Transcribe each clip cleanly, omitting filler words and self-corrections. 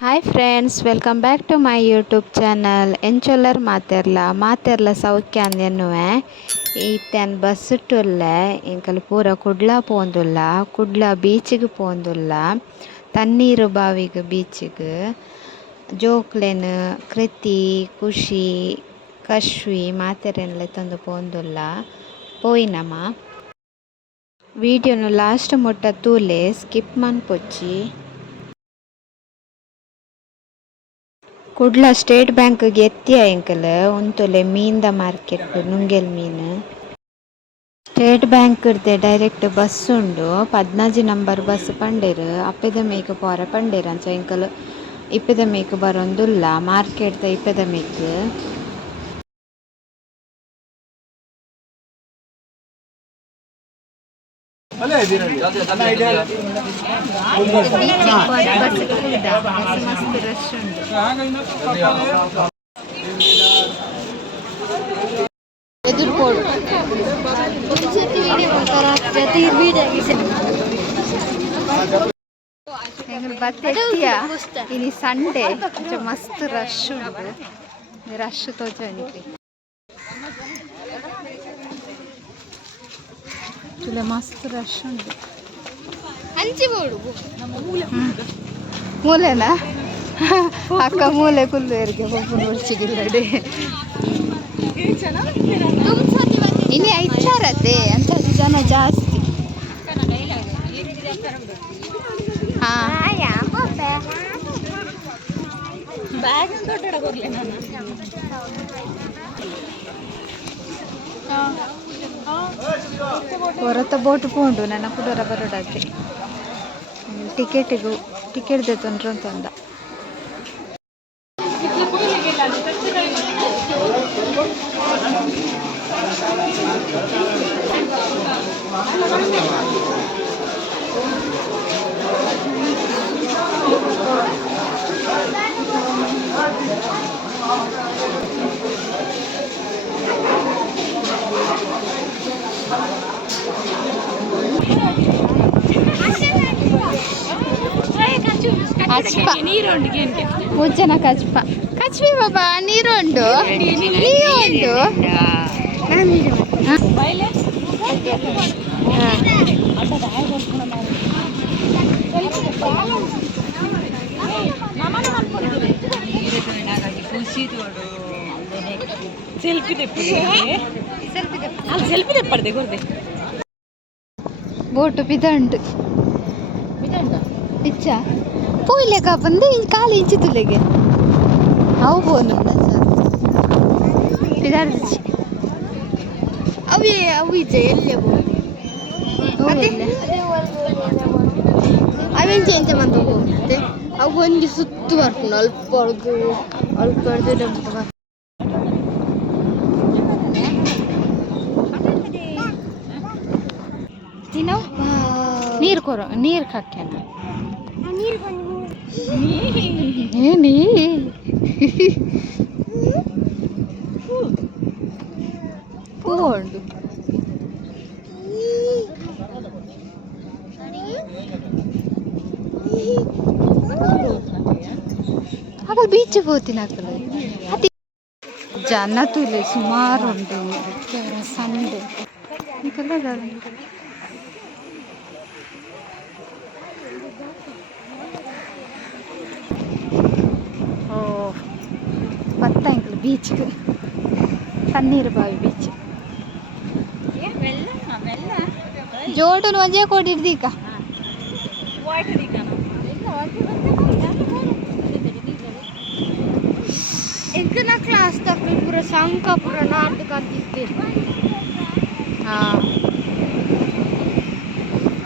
Hi friends, welcome back to my YouTube channel. ಎಂಚೊಲ್ಲರ್ ಮಾತೆರ್ಲ ಸೌಖ್ಯ ಅಂದೆನ್ನುವೆ. ಈತನ್ ಬಸ್ ಟುಲ್ಲ ಇಂಕಲ್ ಪೂರ ಕುಡ್ಲ ಪೋಂದುಲ್ಲ, ಕುಡ್ಲ ಬೀಚಿಗೆ ಪೋಂದುಲ್ಲ, ತಣ್ಣೀರು ಬಾವಿಗೆ ಬೀಚಿಗೆ ಜೋಕ್ಲೆನ್ ಕೃತಿ ಖುಷಿ ಕಶ್ವಿ ಮಾತೆರೆನ್ಲೆ ತಂದು ಪೋಂದುಲ್ಲ ಪೋಯಿನಮ. ವಿಡಿಯೋನು ಲಾಸ್ಟ್ ಮುಟ್ಟ ತೂಲೆ ಸ್ಕಿಪ್ ಮನ್ಪೊಚ್ಚಿ. ಕುಡ್ಲ ಸ್ಟೇಟ್ ಬ್ಯಾಂಕ್ಗೆ ಎತ್ತಿಯ ಎಂಕಲ್ ಒಂತೊಲೆ ಮೀನ್ದ ಮಾರ್ಕೆಟ್ ನುಂಗೆಲ್ ಮೀನು. ಸ್ಟೇಟ್ ಬ್ಯಾಂಕ್ ಡೈರೆಕ್ಟ್ ಬಸ್ ಉಂಡು, 14 ನಂಬರ್ ಬಸ್ ಪಂಡೇರು ಅಪ್ಪೆದ ಮೇಕ್ ಪೋರ ಪಂಡೇರು ಅಂಚ ಎಂಕಲ್ ಇಪ್ಪೆದ ಮೇಕ್ ಬರೊಂದುಲ್ಲ ಮಾರ್ಕೆಟ್ದ ಇಪ್ಪೆದ ಮೇಕ್. ಇನಿ ಸಂಡೇ ಮಸ್ತ್ ರಶ್ ಉಂಟು, ರಶ್ ತೋಜನಿಗೆ ಮಸ್ತ್ ರಶ್ ಉಂಟು. ಮೂಲೆನಾ ಅಕ್ಕ ಮೂಲೆ ಕುಲ್ಲೇರಿಗೆ ಒಬ್ಬನ ಹುಡ್ಚಿಗಿಲ್ಲಡೆ ಇನ್ನು ಐಚಾರತೆ ಅಂತ ಜನ ಜಾಸ್ತಿ. ಹೊರತ ಬೋಟ್ ಪೋಂಡು ನನ್ನ ಕುಡರ ಬರೋಡಾತೆ ಟಿಕೆಟ್ ದೆತ್ತೊಂಡ್ರು ಅಂತಂದ. ಮುಜ್ಜನ ಕಚ್ವಿ ಬಾಬಾ ನೀರುಂಡು ನೀರುಂಡು. ಬೋಟು ಪಿದಂಡು ಇಚ್ಚ ಪೋಯ್ಲೆ ಕಾಪಂದು ಕಾಲು ಇಂಚಿತುಲೆಗೆ ಅವು ಬೋನು ಪಿದಾರ್ಚಿ ಅವೇ ಅವು ಇಜ್ಜ ಎಲ್ಲೇ ಬೋದು ಅವೆಂಚೆ ಎಂಚ ಮಂತ ಹೋಗುತ್ತೆ ಅವು ಒಂದು ಸುತ್ತು ಬರ್ಕೊಂಡು ಅಲ್ಪ ನೀರು ಕೊರ ನೀರು ಕಕ್ಕೆನ ಏನಿ ಪೋಂಡು ಆಗಲ್ ಬೀಚ್ ಹೋಗ್ತೀನಿ ಹಾಕಲು ಅತಿ ಜನ ತುಲೆ ಸುಮಾರು ಉಂಟು ಸಂಡೆ. ಓ ಪತ್ತ ಎಂಕಲ್ ಬೀಚ್ಗೆ ತಣ್ಣೀರ್ಬಾವಿ ಬೀಚ್ ಜೋಟು ಒಂಜೆ ಕೊಟ್ಟಿರ್ದೀಕ ಎಂಕನ ಕ್ಲಾಸ್ ತಪ್ಪಿ ಪೂರ ಸಂಕ ಪೂರ ನಾಡ್ದು ಕರ್ತಿರ್ತೀರಿ.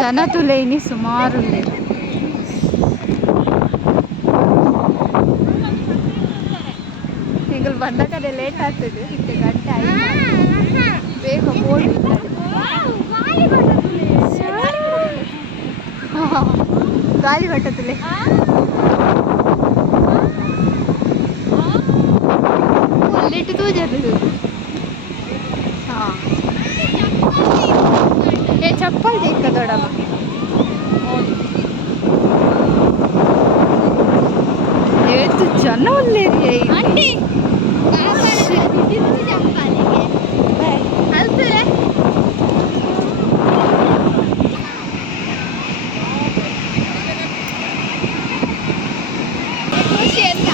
ಜನ ತುಲೆ ಇನಿ ಸುಮಾರು ಎಂಕಲ್ ಬಂದ ಕಡೆ ಲೇಟ್ ಆಗ್ತದೆ, 8 ಗಂಟೆ ಆಯ್ತು ಬೇಗ ಬೋರ್ಡ್ ಗಾಳಿ ಕಟ್ಟತಲೆ ಅಲ್ಲಿಟ್ಟು ತೂಜದು. ಏ ಚಪ್ಪಲ್ ದೇಕ್ಕ ದೊಡ್ಡಮ್ಮ ಜನ ಒಳ್ಳೆಯ ಆಂಟಿ ಖುಷಿ ಅಂತ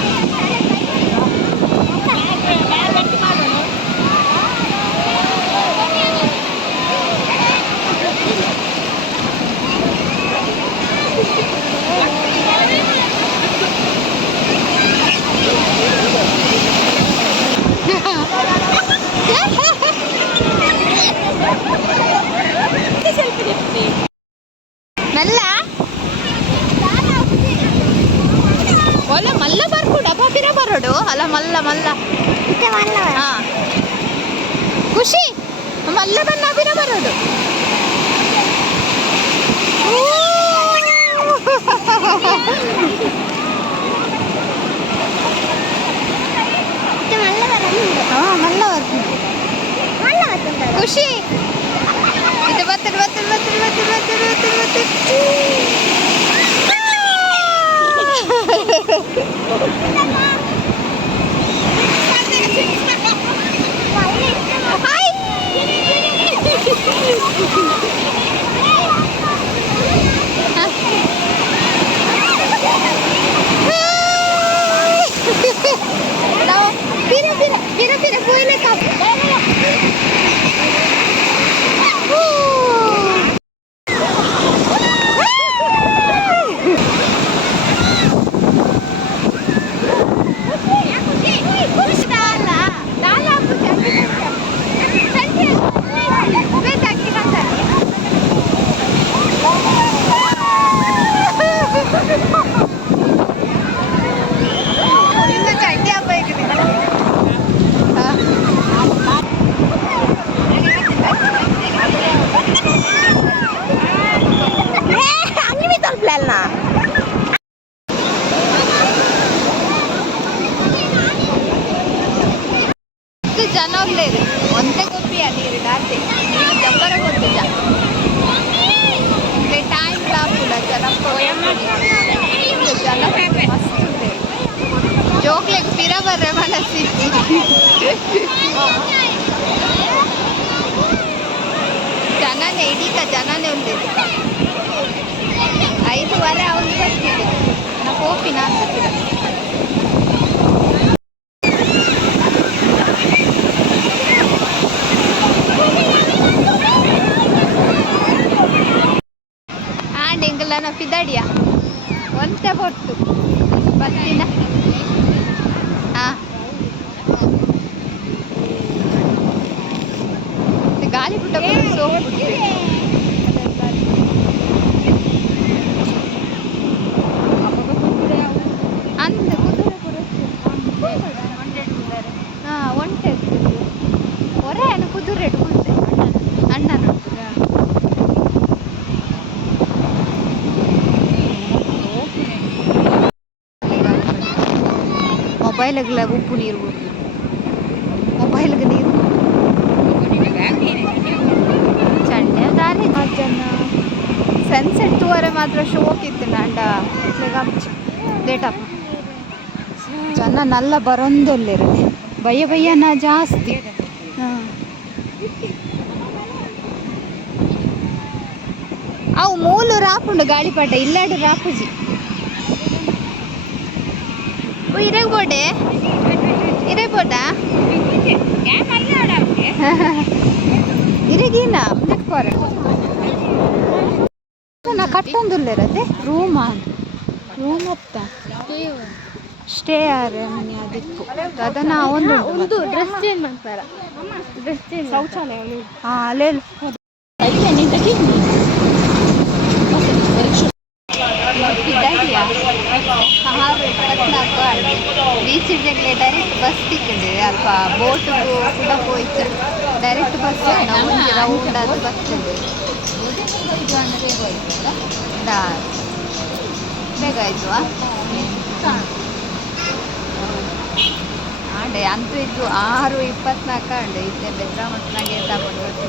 ಮೆಲ್ಲ ಒಲ ಮಲ್ಲ ಬರ್ಕೊಡ ಪಾಪಿರ ಬರೋಡು ಅಲ್ಲ ಮಲ್ಲ ಮಲ್ಲ ಹಾ ಖುಷಿ ಮಲ್ಲ ಬನ್ನ ಅಭಿನ ಬರೋಡು ಮಲ್ಲ ಖುಷಿ ಇದು ಬರ್ತದೆ ಬರ್ತದೆ ಬರ್ತದೆ ಬರ್ತದೆ ಬರ್ತದೆ ಬರ್ತದೆ ನಾವು ಪಿರ ಪಿರ ಪಿರ ಪಿರ ಕೋಯಿಲೆ ಕಾಪು ಜನ ಒಳ್ಳೆಯದು ಒಂದೇ ಗೊಬ್ಬಿ ನೀರು ದಾಟಿ ಜಬ್ಬರ ಗೊತ್ತಿಲ್ಲ ಟೈಮ್ ಲಾಪುಲ ಜನ ಜನ ಮಸ್ತ್ ಜೋಕ್ಲೆಗ್ ಪಿರ ಬರ್ರೆ ಮನಸ್ಸಿ ಜನನೇ ಇಡೀಕ ಜನನೇ ಉಂಟಿದೆ 5:15 ಅವ್ನು ಬರ್ತಿದ್ದೆ ನಾ ಹೋಪಿನ ಅಂತ ಎಂಗಲ್ಲ ಪಿದಾಡಿಯ ಒಂತೆ ಹೊರ್ತು ಬರ್ತೀನ ಹಾಂ ಗಾಳಿ ಬಿಟ್ಟ ಸೋಪ್ ಅಂದ ಕುದುರೆ ಹಾಂ ಒಂಟೆ ಹೊರೆ ಕುದುರೆ ಇಟ್ಕೊಂಡೆ ಅಣ್ಣನ ಮೊಬೈಲ್ಗೆಲ್ಲ ಉಪ್ಪು ನೀರು ಮೊಬೈಲ್ಗೆ ನೀರು ಚಂಡೆ ದಾರಿ ಜನ ಸನ್ಸೆಟ್ ತೂವರೆ ಮಾತ್ರ ಶೋಕ್ ಇತ್ತು ನಂಡ ಲೇಟಪ್ಪ ಜನ ನಲ್ಲ ಬರೊಂದೊಲ್ಲಿರಲಿ ಭಯ ಭಯನ ಜಾಸ್ತಿ ಹಾಂ ಅವು ಮೂಲು ರಾಪುಂಡು ಗಾಳಿಪಟ ಇಲ್ಲಾಡು ರಾಪುಜಿ ಇರಬೋಡೆ ಇರಬೋಡಾ ಇರಗೀನ ನಾ ಕಟ್ಟೊಂದುಲ್ಲೇರದೆ ರೂಮ್ ಅತ್ತ ಸ್ಟೇ ಆರೆ ಮನೆ ಅದಕ್ಕೂ ಅದನ್ನ ಒಂದು ಡ್ರೆಸ್ ಚೇಂಜ್ ಮಾಡ್ತಾರ ಡ್ರೆಸ್ ಚೇಂಜ್ ಶೌಚಾಲಯ ಹಾಂ ಅಲ್ಲೇ ಬೀಚ್ ಇದ್ದಾಗಲೇ ಡೈರೆಕ್ಟ್ ಬಸ್ ತಿಕ್ಕಿದೆ ಅಲ್ಪ ಬೋಟ್ಗೂ ಕೂಡ ಹೋಯ್ತು ಡೈರೆಕ್ಟ್ ಬಸ್ ಒಂದು ರೌಂಡ್ ಅದು ಬರ್ತದೆ ಬೇಗ ಆಯಿತು ಆಂಡೆ ಅಂತೂ ಇದ್ದು 6:24 ಅಂಡೆ ಇತ್ತೆ ಬೆದ್ರಾಮಟ್ನಾಗೆ ತಗೊಂಡು